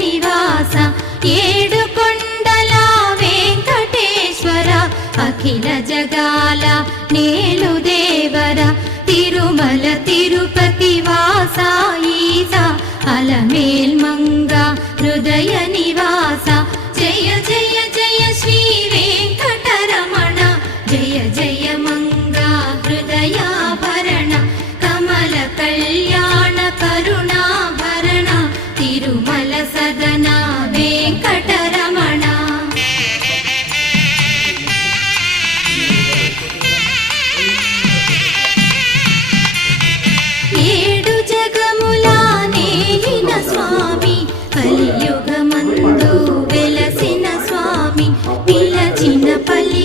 నివాస ఏడుకొండల వెంకటేశ్వర అఖిల జగాల నేలు దేవర తిరుమల తిరుపతి వాస ఈస అలమేల్ మంగ హృదయ నివాస జయ జయ జయ శ్రీ వెంకటరమణ జయ జయ మంగ హృదయాభరణ కమల కళ్యాణ కరుణాభరణ తిరుమల సదన వెంకటరమణ. ఏడు జగముల నేలిన స్వామి కలియుగమందు వెలసిన స్వామి పిలచిన పలి